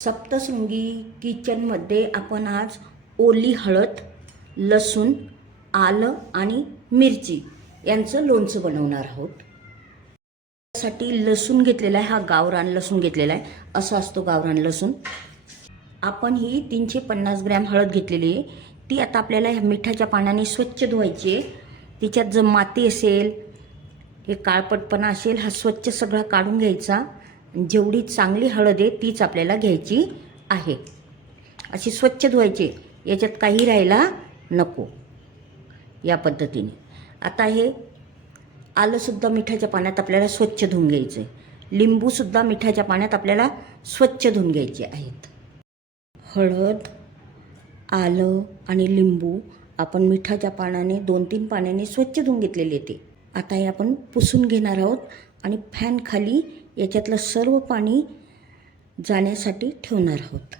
सप्तशृंगी किचनमध्ये आपण आज ओली हळद, लसूण, आलं आणि मिरची यांचं लोणचं बनवणार आहोत. त्यासाठी लसूण घेतलेला आहे, हा गावरान लसूण घेतलेला आहे. असा असतो गावरान लसूण. आपण ही 350 ग्रॅम हळद घेतलेली आहे. ती आता आपल्याला ह्या मिठाच्या पाण्याने स्वच्छ धुवायची आहे. तिच्यात जर माती असेल, हे काळपटपणा असेल, हा स्वच्छ सगळा काढून घ्यायचा. जेवढी चांगली हळद आहे तीच आपल्याला घ्यायची आहे. अशी स्वच्छ धुवायची, याच्यात काही राहायला नको. या पद्धतीने आता हे आलंसुद्धा मिठाच्या पाण्यात आपल्याला स्वच्छ धुवून घ्यायचं आहे. लिंबूसुद्धा मिठाच्या पाण्यात आपल्याला स्वच्छ धुवून घ्यायचे आहेत. हळद, आलं आणि लिंबू आपण मिठाच्या पाण्याने 2-3 पाण्याने स्वच्छ धुवून घेतलेले ते. आता हे आपण पुसून घेणार आहोत आणि फॅन खाली याच्यातलं सर्व पाणी जाण्यासाठी ठेवणार आहोत.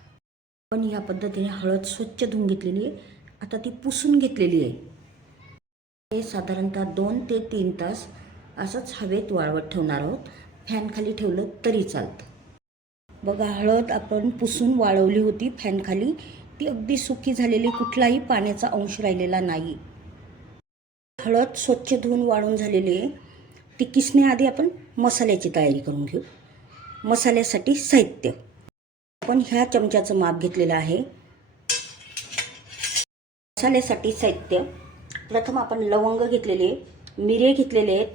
आपण या पद्धतीने हळद स्वच्छ धुवून घेतलेली आहे. आता ती पुसून घेतलेली आहे. हे साधारणतः 2 ते 3 तास असंच हवेत वाळवत ठेवणार आहोत. फॅन खाली ठेवलं तरी चालतं. बघा, हळद आपण पुसून वाळवली होती फॅन खाली. ती अगदी सुकी झालेली, कुठलाही पाण्याचा अंश राहिलेला नाही. हळद स्वच्छ धुवून वाळून झालेली आहे. ती किसण्याआधी आपण मसाल्याची तयारी करून घेऊ. मसाल्यासाठी साहित्य आपण ह्या चमच्याचं माप घेतलेलं आहे. मसाल्यासाठी साहित्य प्रथम आपण लवंग घेतलेले, मिरे घेतलेले आहेत,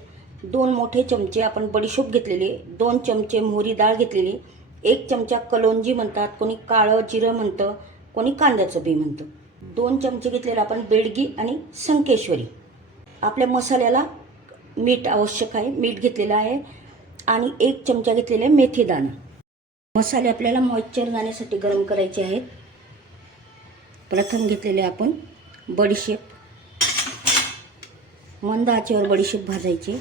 2 मोठे चमचे आपण बडीशोप घेतलेले, 2 चमचे मोहरी डाळ घेतलेली, 1 चमचा कलोंजी म्हणतात, कोणी काळं जिरं म्हणतं, कोणी कांद्याचं बी म्हणतं, 2 चमचे घेतलेलं आपण बेडगी आणि संकेश्वरी. आपल्या मसाल्याला मीठ आवश्यक आहे, मीठ घेतलेलं आहे आणि 1 चमचा घेतलेले मेथी दाणा. मसाले आपल्याला मॉइश्चर जाण्यासाठी गरम करायचे आहेत. प्रथम घेतलेले आपण बडीशेप, मंद आचेवर बडीशेप भाजायची.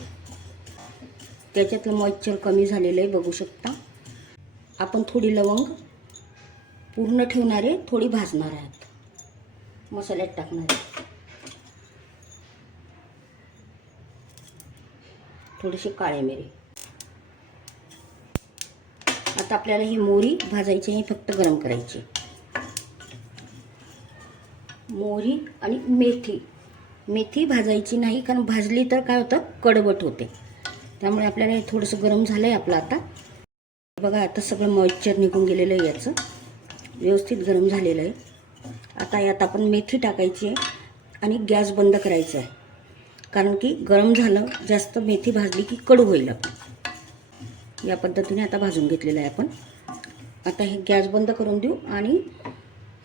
त्याच्यातलं मॉइश्चर कमी झालेलं आहे, बघू शकता. आपण थोडी लवंग पूर्ण ठेवणार आहे, थोडी भाजणार आहेत, मसाल्यात टाकणार आहे. थोडेसे काळे मिरे. आता आपल्याला ही मोहरी भाजायची आहे, फक्त गरम करायची. मोहरी आणि मेथी भाजायची नाही, कारण भाजली तर काय होतं, कडवट होते. त्यामुळे आपल्याला हे थोडंसं गरम झालं आहे आपलं. आता बघा, आता सगळं मॉइश्चर निघून गेलेलं आहे, याचं व्यवस्थित गरम झालेलं आहे. आता यात आपण मेथी टाकायची आहे आणि गॅस बंद करायचा आहे, कारण की गरम झालं जास्त, मेथी भाजली की कडू होईल. या पद्धतीने आता भाजून घेतलेलं आहे आपण. आता हे गॅस बंद करून देऊ आणि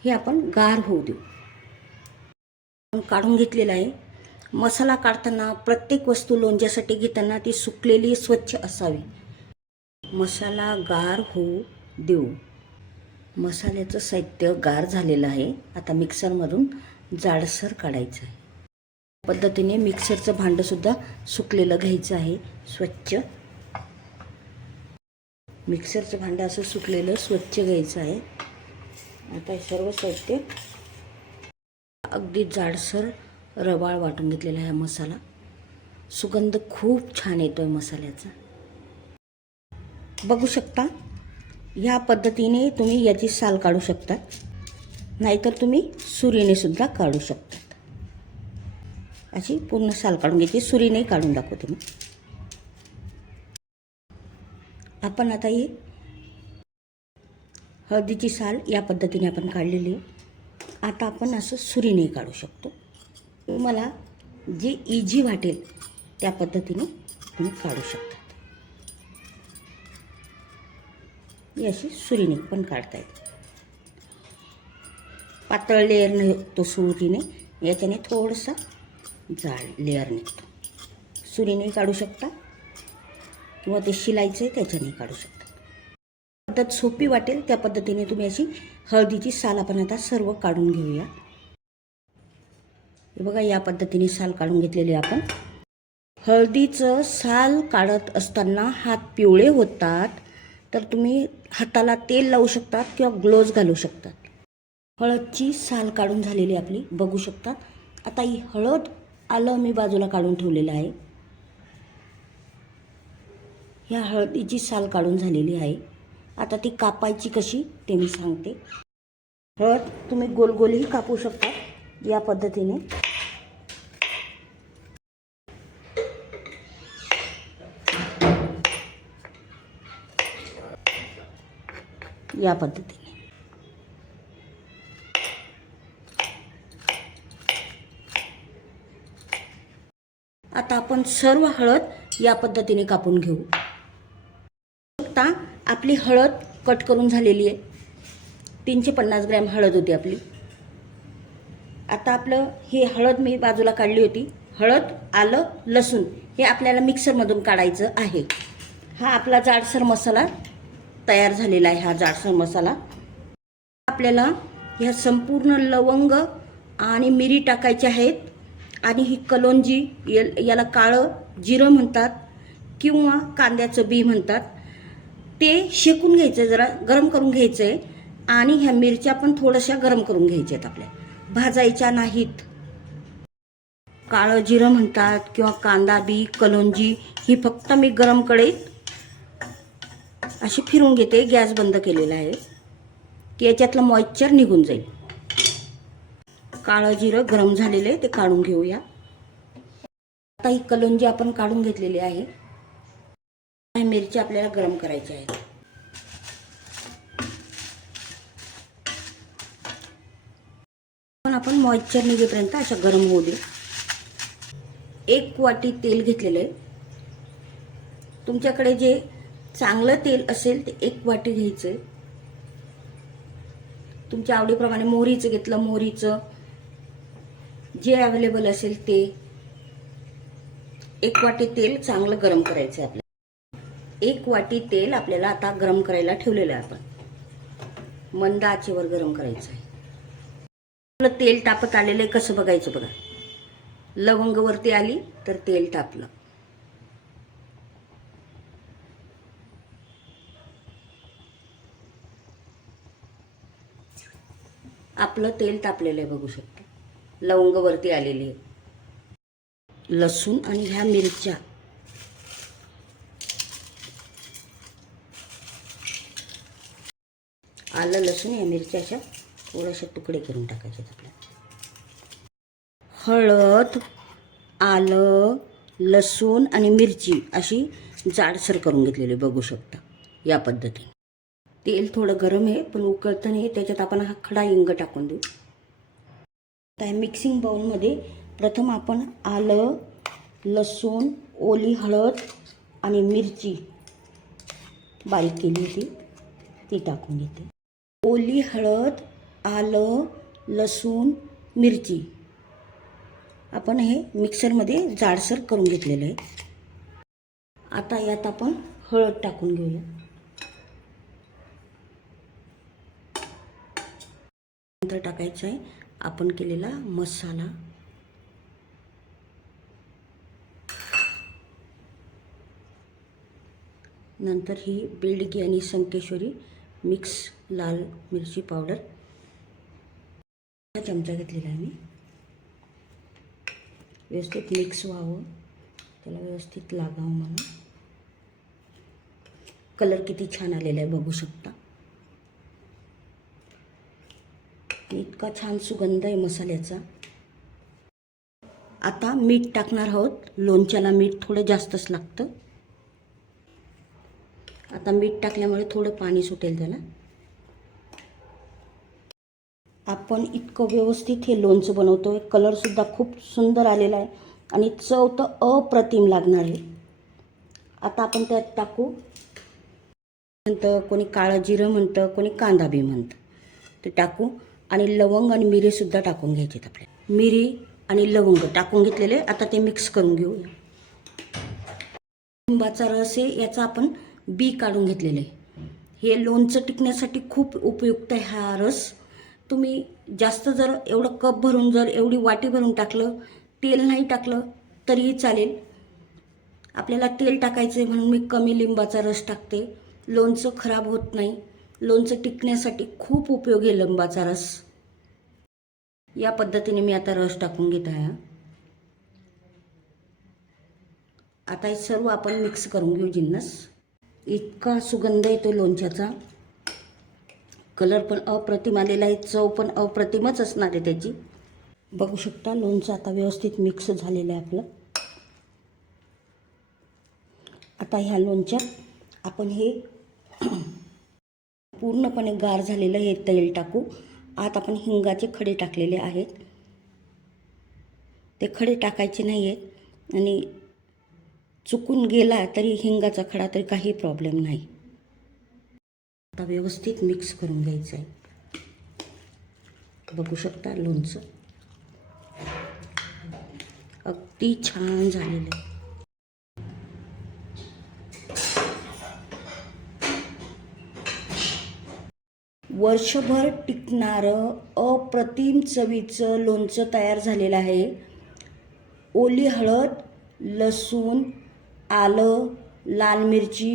हे आपण गार होऊ देऊ. काढून घेतलेला आहे. मसाला काढताना प्रत्येक वस्तू लोणच्यासाठी घेताना ती सुकलेली स्वच्छ असावी. मसाला गार होऊ देऊ. मसाल्याचं साहित्य गार झालेलं आहे. आता मिक्सरमधून जाडसर काढायचं आहे. पद्धतीने मिक्सरचं भांडंसुद्धा सुकलेलं घ्यायचं आहे स्वच्छ. मिक्सरचं भांडं असं सुकलेलं स्वच्छ घ्यायचं आहे. आता हे सर्व साहित्य अगदी जाडसर रवाळ वाटून घेतलेला आहे. मसाला सुगंध खूप छान येतोय मसाल्याचा, बघू शकता. ह्या पद्धतीने तुम्ही याची साल काढू शकता, नाहीतर तुम्ही सुरीने सुद्धा काढू शकतात. अशी पूर्ण साल काढून घ्यायची. सुरीने काढून दाखवते मी. आपण आता ही हळदीची साल या पद्धतीने आपण काढलेली आहे. आता आपण असं सुरीने काढू शकतो. तुम्हाला जे इझी वाटेल त्या पद्धतीने तुम्ही काढू शकता. ही अशी सुरीने पण काढता येते. पातळ लेअर निघतो सुरीने, याच्याने थोडंसं जाड लेअर निघतो. सुरीने काढू शकता किंवा ते शिलायचं आहे त्याच्याने काढू शकता. पद्धत सोपी वाटेल त्या पद्धतीने तुम्ही अशी हळदीची साल आपण आता सर्व काढून घेऊया. हे बघा, या पद्धतीने साल काढून घेतलेली आपण. हळदीचं साल काढत असताना हात पिवळे होतात, तर तुम्ही हाताला तेल लावू शकतात किंवा ग्लोव्ज घालू शकतात. हळदची साल काढून झालेली आपली, बघू शकता. आता ही हळद, आलं मी बाजूला काढून ठेवलेलं आहे. ह्या हळदीची साल काढून झालेली आहे. आता ती कापायची कशी ते मी सांगते. हळद तुम्ही गोलगोलही कापू शकता या पद्धतीने. या पद्धतीने आता आपण सर्व हळद या पद्धतीने कापून घेऊ. आता आपली हळद कट करून झालेली आहे. 350 ग्रॅम हळद होती आपली. आता आपलं हे हळद मी बाजूला काढली होती. हळद, आलं, लसूण हे आपल्याला मिक्सरमधून काढायचं आहे. हा आपला जाडसर मसाला तयार झालेला आहे. हा जाडसर मसाला आपल्याला ह्या संपूर्ण लवंग आणि मिरी टाकायचे आहेत. आणि ही कलोंजी, याला काळं जिरं म्हणतात किंवा कांद्याचं बी म्हणतात, ते शेकून घ्यायचं, जरा गरम करून घ्यायचं आहे. आणि ह्या मिरच्या पण थोड्याशा गरम करून घ्यायच्या आहेत आपल्या, भाजायच्या नाहीत. काळं जिरं म्हणतात किंवा कांदा बी, कलोंजी ही फक्त मी गरम कढईत अशी फिरून घेते. गॅस बंद केलेला आहे की याच्यातलं मॉइश्चर निघून जाईल. काळं जिरं गरम झालेले ते काढून घेऊया. आता ही कलोंजी आपण काढून घेतलेली आहे. मिरची आपल्याला गरम करायची आहे. आपण मॉइश्चर निघेपर्यंत अशा गरम होऊ दे. 1 वाटी तेल घेतलेलं आहे. तुमच्याकडे जे चांगलं तेल असेल ते 1 वाटी घ्यायचं आहे. तुमच्या आवडीप्रमाणे मोहरीचं घेतलं, मोहरीचं जे अवेलेबल असेल ते. 1 वाटी तेल चांगलं गरम करायचं आहे आपल्याला. 1 वाटी तेल आपल्याला आता गरम करायला ठेवलेलं आहे. आपण मंद आचेवर गरम करायचं आहे. आपलं तेल तापत आलेलं आहे. कसं बघायचं बघा. लवंग वरती आली तर तेल तापलं. आपलं तेल तापलेलं आहे बघू शकता. लवंग वरती आलेली आहे. लसूण आणि ह्या मिरच्या आलं, लसूण या मिरच्या अशा थोड्याशा तुकडे करून टाकायचे आपल्याला. हळद, आलं, लसूण आणि मिरची अशी जाडसर करून घेतलेली बघू शकता या पद्धतीने. तेल थोडं गरम आहे पण उकळतं नाही. त्याच्यात आपण हा खडा हिंग टाकून देऊ. आता मिक्सिंग बाउलमध्ये प्रथम आपण आलं, लसूण, ओली हळद आणि मिरची बारीक केली होती ती टाकून घेते. ओली हळद, आलं, लसूण, मिरची आपण हे मिक्सरमध्ये जाडसर करून घेतलेलं आहे. आता यात आपण हळद टाकून घेऊया. नंतर टाकायचं आहे आपण केलेला मसाला. नंतर ही बेडगी आणि संकेश्वरी मिक्स लाल मिरची पावडर चमचा घेतलेला आहे मी. व्यवस्थित मिक्स व्हावं, त्याला व्यवस्थित लागावं म्हणून. कलर किती छान आलेला आहे बघू शकता. इतका छान सुगंध आहे मसाल्याचा. आता मीठ टाकणार आहोत. लोणच्याला मीठ थोडं जास्तच लागतं. आता मीठ टाकल्यामुळे थोडं पाणी सुटेल त्याला. आपण इतकं व्यवस्थित हे लोणचं बनवतोय. कलरसुद्धा खूप सुंदर आलेला आहे आणि चव तर अप्रतिम लागणार आहे. आता आपण त्यात टाकू. म्हणतं कोणी काळं जिरं म्हणतं, कोणी कांदा बी म्हणतं, ते टाकू. आणि लवंग आणि मिरीसुद्धा टाकून घ्यायचे आपल्याला. मिरी आणि लवंग टाकून घेतलेले. आता ते मिक्स करून घेऊ. लिंबाचा रस आहे, याचा आपण बी काढून घेतलेलं आहे. हे लोणचं टिकण्यासाठी खूप उपयुक्त आहे हा रस. तुम्ही जास्त जर एवढं कप भरून, जर एवढी वाटी भरून टाकलं, तेल नाही टाकलं तरीही चालेल. आपल्याला तेल टाकायचं आहे म्हणून मी कमी लिंबाचा रस टाकते. लोणचं खराब होत नाही. लोणचं टिकण्यासाठी खूप उपयोगी आहे लिंबाचा रस. या पद्धतीने मी आता रस टाकून घेत आहे. आता हे सर्व आपण मिक्स करून घेऊ जिन्नस. इतका सुगंध येतो लोणच्याचा. कलर पण अप्रतिम आलेला आहे, चव पण अप्रतिमच असणार आहे त्याची. बघू शकता लोणचं आता व्यवस्थित मिक्स झालेलं आहे आपलं. आता ह्या लोणच्यात आपण हे पूर्णपणे गार झालेलं हे तेल टाकू. आत आपण हिंगाचे खडे टाकलेले आहेत, ते खडे टाकायचे नाही आहेत आणि चुकून गेला तरी हिंगाचा खडा तरी काही प्रॉब्लेम नाही. आता व्यवस्थित मिक्स करून घ्यायचं आहे. बघू शकता लोणचं अगदी छान झालेलं आहे. वर्षभर टिकणारं अप्रतिम चवीचं लोणचं तयार झालेलं आहे. ओली हळद, लसूण, आलं, लाल मिरची.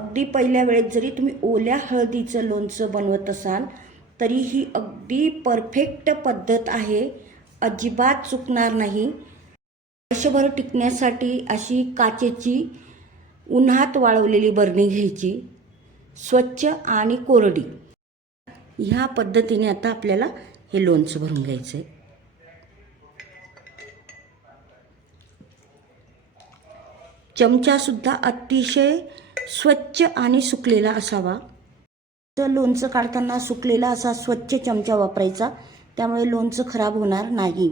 अगदी पहिल्या वेळेत जरी तुम्ही ओल्या हळदीचं लोणचं बनवत असाल तरी ही अगदी परफेक्ट पद्धत आहे, अजिबात चुकणार नाही. वर्षभर टिकण्यासाठी अशी काचेची उन्हात वाळवलेली बरणी घ्यायची, स्वच्छ आणि कोरडी. ह्या पद्धतीने आता आपल्याला हे लोणचं भरून घ्यायचं आहे. चमचासुद्धा अतिशय स्वच्छ आणि सुकलेला असावा. तर लोणचं काढताना सुकलेला असा स्वच्छ चमचा वापरायचा, त्यामुळे लोणचं खराब होणार नाही.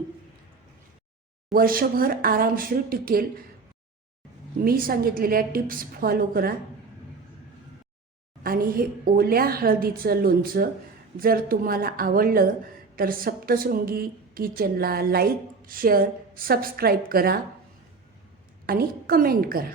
वर्षभर आरामशीर टिकेल. मी सांगितलेल्या टिप्स फॉलो करा. आणि हे ओल्या हळदीचं लोणचं जर तुम्हाला आवडलं तर सप्तशृंगी किचनला लाईक, शेअर, सबस्क्राईब करा आणि कमेंट करा.